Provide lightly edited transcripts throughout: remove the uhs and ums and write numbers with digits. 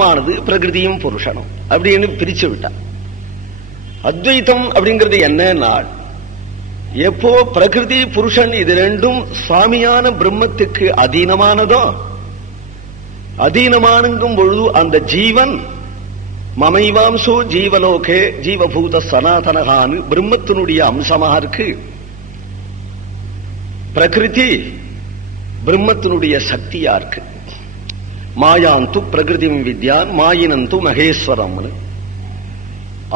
மானது பிரகிருதியும் புருஷனும் அப்படின்னு பிரிச்சு விட்டா. அத்வைத்தம் அப்படிங்கிறது என்னன்னா, எப்போ பிரகிருதி புருஷன் இது ரெண்டும் சுவாமியான பிரம்மத்துக்கு அதீனமானதோ, அதீனமானுங்கும் பொழுது அந்த ஜீவன் மமைவாம்சோ ஜீவலோகே ஜீவபூத சனாதனகான்னு பிரம்மத்தினுடைய அம்சமாக இருக்கு. பிரகிருதி பிரம்மத்தினுடைய சக்தியா இருக்கு. மாயாந்து பிரகிருதிம் வித்யான் மாயினந்து மகேஸ்வரம்.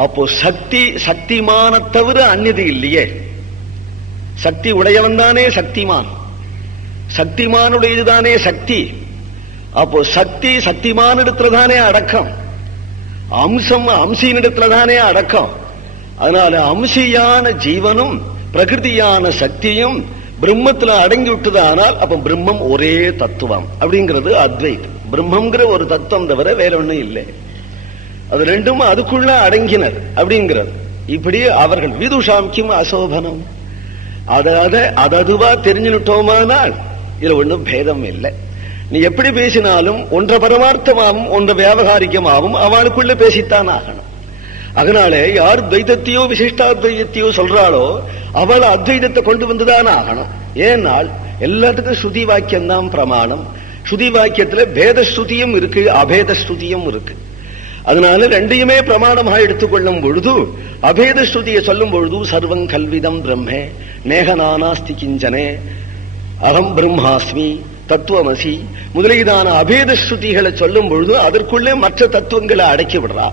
அப்போ சக்தி சக்திமான தவிர அந்நியது இல்லையே. சக்தி உடையவன் தானே சக்திமான், சக்திமானுடையதுதானே சக்தி. அப்போ சக்தி சக்திமான இடத்துல தானே அடக்கம், அம்சம் அம்சியின் இடத்துல தானே அடக்கம். அதனால அம்சியான ஜீவனும் பிரகிருதியான சக்தியும் பிரம்மத்துல அடங்கி விட்டதானால் அப்ப பிரம்மம் ஒரே தத்துவம் அப்படிங்கிறது அத்வைத். பிரம்மங்கிற ஒரு தத்துவம் தவிர வேற ஒண்ணும் இல்லை. அது ரெண்டும் அதுக்குள்ள அடங்கினர் அப்படிங்கிறது. இப்படி அவர்கள் விதுஷாம்கிம் அசோபனம் அதுவா தெரிஞ்சுட்டோமானால் இதுல ஒன்றும் பேதம் இல்லை. நீ எப்படி பேசினாலும் ஒன்றை பரமார்த்தமாகவும் ஒன்றை வியாபகாரிகமாகவும் அவளுக்குள்ள பேசித்தான் ஆகணும். அதனால யார் துவைதத்தையோ விசிஷ்டாத்வைதத்தையோ சொல்றாளோ அவள் அத்வைதத்தை கொண்டு வந்துதான் ஆகணும். ஏனால் எல்லாத்துக்கும் ஸ்ருதி வாக்கியம் தான் பிரமாணம். ஸ்ருதி வாக்கியத்துல பேத ஸ்ருதியும் இருக்கு, அபேத ஸ்ருதியும் இருக்கு. அதனால ரெண்டையுமே பிரமாணமாக எடுத்துக்கொள்ளும் பொழுது அபேத ஸ்ருதியை சொல்லும் பொழுது சர்வம் கல்விதம் பிரம்மே நேகநானாஸ்தி கிஞ்சனே அகம் பிரம்மாஸ்மி தத்துவமசி முதலீதான அபேத ஸ்ருதிகளை சொல்லும் பொழுது அதற்குள்ளே மற்ற தத்துவங்களை அடக்கி விடுறா.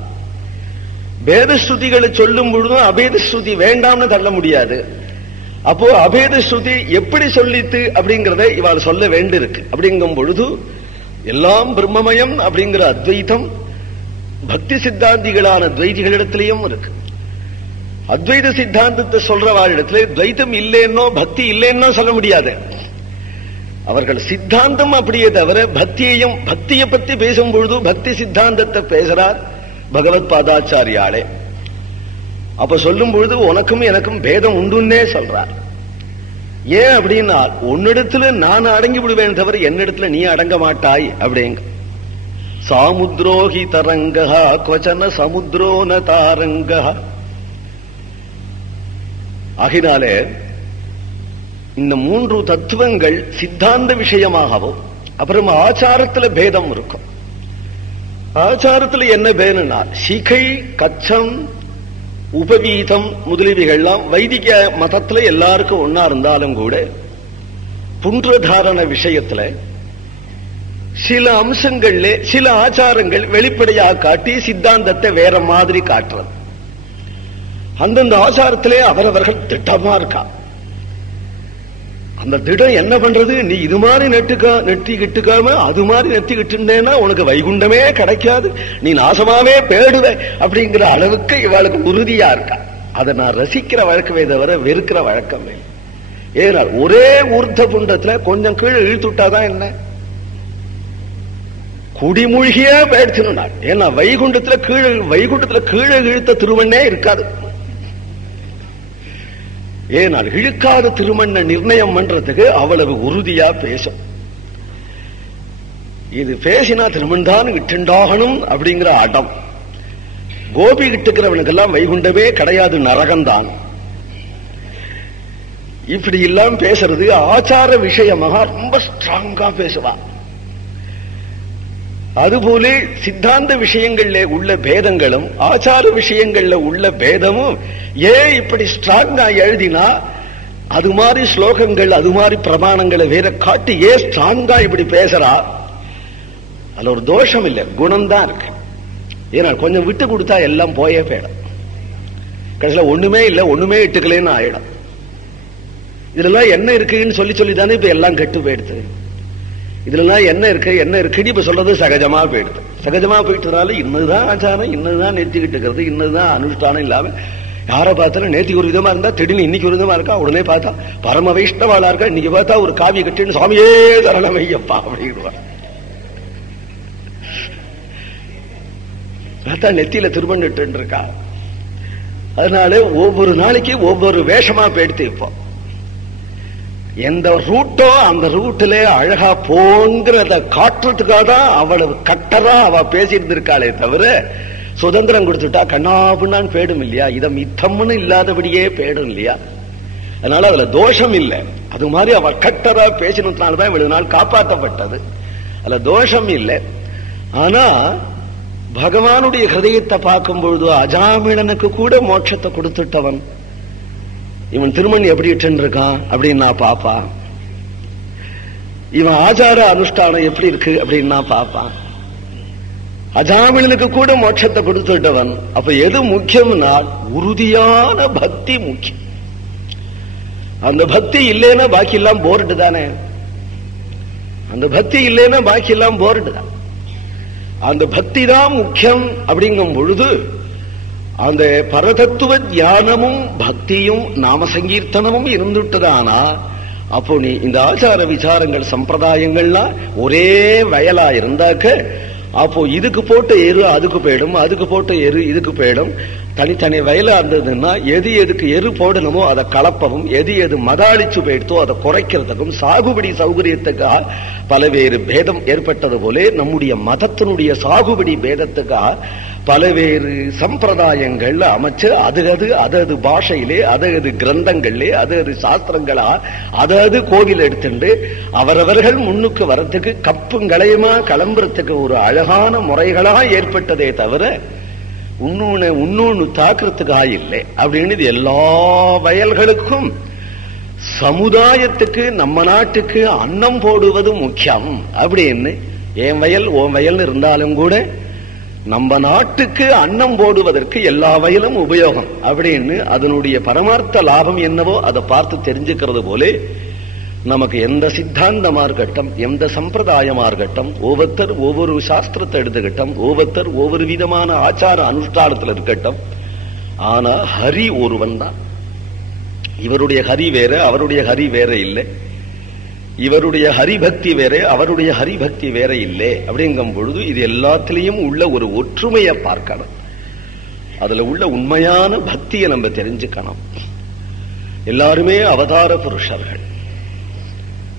பேதஸ்ருதிகளை சொல்லும் பொழுதும் அபேத ஸ்ருதி வேண்டாம்னு தள்ள முடியாது. அப்போ அபேத ஸ்ருதி எப்படி சொல்லித்து அப்படிங்கறத இவாள் சொல்ல வேண்டியிருக்கு. அப்படிங்கும் பொழுது எல்லாம் பிரம்மமயம் அப்படிங்கிற அத்வைத்தம் பக்தி சித்தாந்திகளான துவைதிகளிடத்திலையும் இருக்கு. அத்வைத சித்தாந்தத்தை சொல்றவாளிடத்துல துவைத்தம் இல்லைன்னோ பக்தி இல்லைன்னோ சொல்ல முடியாது. அவர்கள் சித்தாந்தம் அப்படியே தவிர பக்தியை பத்தி பேசும் பொழுது பக்தி சித்தாந்தத்தை பேசுறார் பகவத் பாதாச்சாரியாளே. அப்ப சொல்லும் பொழுது உனக்கும் எனக்கும் பேதம் உண்டுன்னே சொல்றார். ஏன் அப்படின்னா உன்னிடத்துல நான் அடங்கி விடுவேன் தவிர என்னிடத்துல நீ அடங்க மாட்டாய் அப்படிங்க. சாமுத்ரோஹி தரங்கா கொச்சன சமுத்ரோன தாரங்கா. ஆகினாலே இந்த மூன்று தத்துவங்கள் சித்தாந்த விஷயமாகவும் அப்புறம் ஆச்சாரத்துல பேதம் இருக்கும். ஆச்சாரத்துல என்ன பேணுனா சிகை கச்சம் உபவீதம் முதலியவைகள்லாம் வைதிக மதத்துல எல்லாருக்கும் ஒன்னா இருந்தாலும் கூட புன்றதாரண விஷயத்துல சில அம்சங்கள்ல சில ஆச்சாரங்கள் வெளிப்படையாக காட்டி சித்தாந்தத்தை வேற மாதிரி காட்டுறது. அந்தந்த ஆச்சாரத்திலே அவரவர்கள் திட்டமா இருக்கா. அந்த திடம் என்ன பண்றது, நீ இது மாதிரி நெட்டிக்கிட்டுக்காம அது மாதிரி நெத்திக்கிட்டுனா உனக்கு வைகுண்டமே கிடைக்காது, நீ நாசமாவே பேடுவ அப்படிங்கிற அளவுக்கு இவளுக்கு உறுதியா இருக்கா. அதை நான் ரசிக்கிற வழக்கமே தவிர வெறுக்கிற வழக்கமே. ஏன்னா ஒரே ஊர்த்த புண்டத்துல கொஞ்சம் கீழே இழுத்துட்டாதான் என்ன, குடிமூழ்கியா போயிடுச்சுன்னு. ஏன்னா வைகுண்டத்துல கீழே இழுத்த திருமண்ணே இருக்காது. ஏனால் இழுக்காத திருமண்ண நிர்ணயம் பண்றதுக்கு அவ்வளவு உறுதியா பேசும். இது பேசினா திருமண் தான் இட்டுண்டாகணும் அப்படிங்கிற அடம். கோபி கிட்டுக்கிறவனுக்கெல்லாம் வைகுண்டமே கிடையாது, நரகம்தான். இப்படி எல்லாம் பேசுறது ஆச்சார விஷயமாக ரொம்ப ஸ்ட்ராங்கா பேசுவா. அதுபோல சித்தாந்த விஷயங்கள்ல உள்ள பேதங்களும் ஆச்சார விஷயங்கள்ல உள்ள பேதமும் ஏன் இப்படி ஸ்ட்ராங்கா எழுதினா அது மாதிரி ஸ்லோகங்கள் அது மாதிரி பிரமாணங்களை வேற காட்டி ஏன் ஸ்ட்ராங்கா இப்படி பேசுறா. அதுல ஒரு தோஷம் இல்லை, குணம்தான் இருக்கு. ஏன்னா கொஞ்சம் விட்டு கொடுத்தா எல்லாம் போயே போயிடும். கடைசியில ஒண்ணுமே இல்லை, ஒண்ணுமே இட்டுக்கலன்னு ஆயிடும். இதுல என்ன இருக்குன்னு சொல்லி சொல்லிதானே இப்ப எல்லாம் கெட்டு போயிடுது. இதுல என்ன இருக்குன்னு இப்ப சொல்றது சகஜமா போயிடுது. சகஜமா போயிட்டதுனால இன்னதுதான் ஆச்சாரம், இன்னதுதான் நெத்திக்கிட்டு இருக்கிறது, இன்னதுதான் அனுஷ்டானம் இல்லாம யாரை பார்த்தாலும் நேத்திக்கு ஒரு விதமா இருந்தா திடீர்னு இன்னைக்கு ஒரு விதமா இருக்கா. உடனே பார்த்தா பரம வைஷ்ணவாளா இருக்கா, இன்னைக்கு பார்த்தா ஒரு காவிய கட்டின்னு சுவாமியே சரணமையப்பா அப்படின்னுவா. பார்த்தா நெத்தியில திருமணிட்டு இருக்கா. அதனால ஒவ்வொரு நாளைக்கு ஒவ்வொரு வேஷமா போயிடுத்து. இப்போ எந்த ரூட்டோ அந்த ரூட்டிலே அழகா போங்கிறத காட்டுறதுக்காக தான் அவ்வளவு கட்டரா அவ பேசிட்டு இருக்காளே தவிர, சுதந்திரம் கொடுத்துட்டா கண்ணாப்புண்ணான்னு பேடும் இல்லையா, இதம் இத்தம்னு இல்லாதபடியே பேடும் இல்லையா. அதனால அதுல தோஷம் இல்லை. அது மாதிரி அவ கட்டரா பேசினதுனாலதான் இவ்வளவு நாள் காப்பாற்றப்பட்டது. அதுல தோஷம் இல்லை. ஆனா பகவானுடைய ஹிருதயத்தை பார்க்கும் பொழுது அஜாமிளனுக்கு கூட மோட்சத்தை கொடுத்துட்டவன் இவன் திருமணி எப்படி இருக்கான் அப்படின்னு நான் பாப்பான். இவன் ஆச்சார அனுஷ்டானம் எப்படி இருக்கு அப்படின்னு நான் பாப்பான். அஜாமிளனுக்கு கூட மோட்சத்தை கொடுத்துட்டவன். அப்ப எது முக்கியம்னா உறுதியான பக்தி முக்கியம். அந்த பக்தி இல்லைன்னா பாக்கி எல்லாம் போர்டு தானே. அந்த பக்தி இல்லைன்னா பாக்கி எல்லாம் போர்டு தான். அந்த பக்தி தான் முக்கியம். அப்படிங்கும் பொழுது அந்த பரதத்துவ தியானமும் பக்தியும் நாம சங்கீர்த்தனமும் இருந்துட்டுதானா அப்போ நீ இந்த ஆச்சார விசாரங்கள் சம்பிரதாயங்கள்லாம் ஒரே வயலா இருந்தாக்க அப்போ இதுக்கு போட்ட எரு அதுக்கு போயிடும், அதுக்கு போட்ட எரு இதுக்கு போயிடும். தனித்தனி வயலா இருந்ததுன்னா எது எதுக்கு எரு போடணுமோ அதை கலப்பவும், எது எது மதாளிச்சு போயிடுத்தோ அதை குறைக்கிறதுக்கும் சாகுபடி சௌகரியத்துக்காக பலவேறு பேதம் ஏற்பட்டது போல நம்முடைய மதத்தினுடைய சாகுபடி பேதத்துக்காக பலவேறு சம்பிரதாயங்கள் அமைச்சு அது பாஷையிலே அது கிரந்தங்கள்லே அது சாஸ்திரங்களா அது கோவில் எடுத்துட்டு அவரவர்கள் முன்னுக்கு வரத்துக்கு கப்புங்களையுமா கிளம்புறதுக்கு ஒரு அழகான முறைகளா ஏற்பட்டதே தவிர உன்னொன்னு தாக்குறதுக்காக இல்லை அப்படின்னு. இது எல்லா வயல்களுக்கும் சமுதாயத்துக்கு நம்ம நாட்டுக்கு அன்னம் போடுவது முக்கியம் அப்படின்னு. என் வயல் ஓன் வயல் இருந்தாலும் கூட நம்ம நாட்டுக்கு அன்னம் போடுவதற்கு எல்லா வயலும் உபயோகம் அப்படின்னு அதனுடைய பரமார்த்த லாபம் என்னவோ அதை பார்த்து தெரிஞ்சுக்கிறது போல நமக்கு எந்த சித்தாந்தமா இருக்கட்டும், எந்த சம்பிரதாயமா இருக்கட்டும், ஒவ்வொருத்தர் ஒவ்வொரு சாஸ்திரத்தை எடுத்துக்கிட்டோம், ஒவ்வொருத்தர் ஒவ்வொரு விதமான ஆச்சார அனுஷ்டானத்தில் இருக்கட்டும். ஆனா ஹரி ஒருவன் தான். இவருடைய ஹரி வேற, அவருடைய ஹரி வேற இல்லை. இவருடைய ஹரிபக்தி வேற, அவருடைய ஹரிபக்தி வேற இல்லை. அப்படிங்கும் பொழுது இது எல்லாத்திலையும் உள்ள ஒரு ஒற்றுமையை பார்க்கணும். அதுல உள்ள உண்மையான பக்தியை நம்ம தெரிஞ்சுக்கணும். எல்லாருமே அவதார புருஷர்கள்.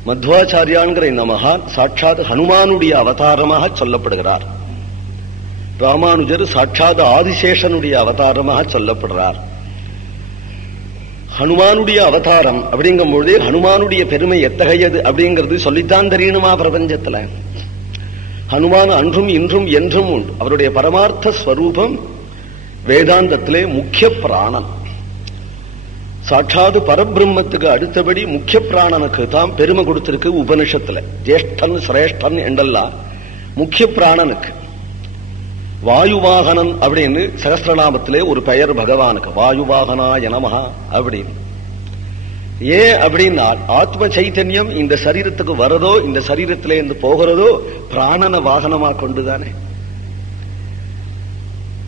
மத்வாச்சாரியான்கிற இந்த மகான் சாட்சாத் ஹனுமானுடைய அவதாரமாக சொல்லப்படுகிறார். ராமானுஜர் சாட்சாத் ஆதிசேஷனுடைய அவதாரமாக சொல்லப்படுறார். ஹனுமானுடைய அவதாரம் அப்படிங்கும் பொழுது ஹனுமானுடைய பெருமை எத்தகையது அப்படிங்கிறது சொல்லித்தான் தெரியணுமா பிரபஞ்சத்துல. ஹனுமான் அன்றும் இன்றும் என்றும் உண்டு. அவருடைய பரமார்த்த ஸ்வரூபம் வேதாந்தத்திலே முக்கிய பிராணன். சாட்சாது பரபிரம்மத்துக்கு அடுத்தபடி முக்கிய பிராணனுக்கு தான் பெருமை கொடுத்திருக்கு உபனிஷத்துல. ஜேஷ்டன் சிரேஷ்டன் என்றெல்லாம் முக்கிய பிராணனுக்கு. வாயுவாகனன் அப்படின்னு சகஸ்ரநாமத்திலே ஒரு பெயர் பகவானுக்கு, வாயுவாகனாய நமஹ அப்படின்னு. ஏன் அப்படின்னா ஆத்ம சைத்தன்யம் இந்த சரீரத்துக்கு வரதோ இந்த சரீரத்திலே இருந்து போகிறதோ பிராணன வாகனமா கொண்டுதானே.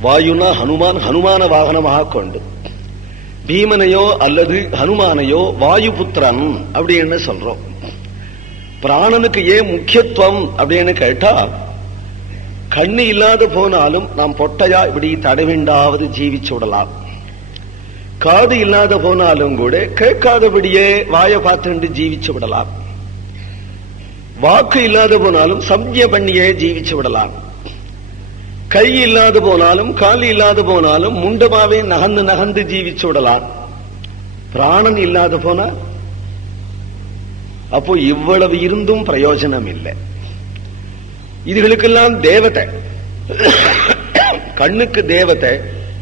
வாயுனா ஹனுமான், ஹனுமான வாகனமாக கொண்டு. பீமனையோ அல்லது ஹனுமானையோ வாயுபுத்திரன் அப்படின்னு சொல்றோம். பிராணனுக்கு ஏன் முக்கியத்துவம் அப்படின்னு கேட்டா, கண்ணு இல்லாத போனாலும் நாம் பொட்டையா இப்படி தடவிண்டாவது ஜீவிச்சு விடலாம். காது இல்லாத போனாலும் கூட கேட்காதபடியே வாயை பார்த்துண்டு ஜீவிச்சு விடலாம். வாக்கு இல்லாத போனாலும் சம்ஞை பண்ணியே ஜீவிச்சு விடலாம். கை இல்லாத போனாலும் கால் இல்லாத போனாலும் முண்டமாவே நகர்ந்து நகர்ந்து ஜீவிச்சு விடலாம். பிராணன் இல்லாத போனா அப்போ இவ்வளவு இருந்தும் பிரயோஜனம் இல்லை. இதுகளுக்கெல்லாம் தேவதை. கண்ணுக்கு தேவதை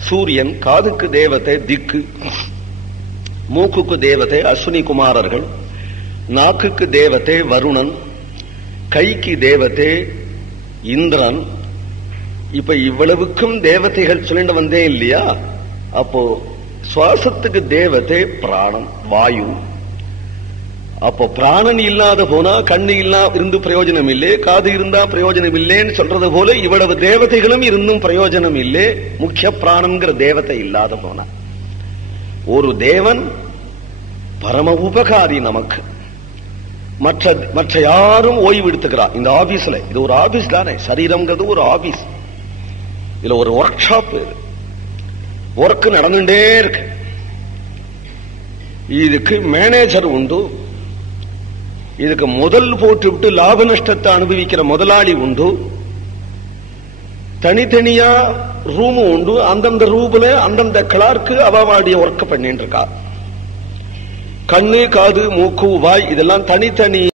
சூரியன், காதுக்கு தேவதை திக்கு, மூக்குக்கு தேவதை அஸ்வினி குமாரர்கள், நாக்குக்கு தேவதை வருணன், கைக்கு தேவதை இந்திரன். இப்ப இவ்வளவுக்கும் தேவதைகள் சொல்லிட்டு வந்தேன் இல்லையா. அப்போ சுவாசத்துக்கு தேவதை பிராணன் வாயு. அப்போ பிராணன் இல்லாத போனா கண்ணு இருந்து பிரயோஜனம் இல்லை, காது இருந்தா பிரயோஜனம் இல்லைன்னு சொல்றது போல இவ்வளவு தேவதைகளும் இருந்தும் பிரயோஜனம் இல்லை. முக்கிய பிராணன்கிற தேவதை இல்லாத போனா ஒரு தேவன் பரம உபகாரி நமக்கு. மற்ற யாரும் ஓய்வு எடுத்துக்கிறார். இந்த ஆபீஸ்ல, இது ஒரு ஆபீஸ் தானே, சரீரம்ங்கிறது ஒரு ஆபீஸ். இதுல ஒரு ஒர்க் ஷாப், ஒர்க் நடந்துட்டே இருக்கு. இதுக்கு மேனேஜர் உண்டு, இதுக்கு முதல் போட்டு விட்டு லாப நஷ்டத்தை அனுபவிக்கிற முதலாளி உண்டு, தனித்தனியா ரூம் உண்டு. அந்தந்த ரூம்ல அந்தந்த கிளார்க்கு அவாவாடிய ஒர்க் பண்ணிட்டு இருக்கா. கண்ணு, காது, மூக்கு, வாய் இதெல்லாம் தனித்தனி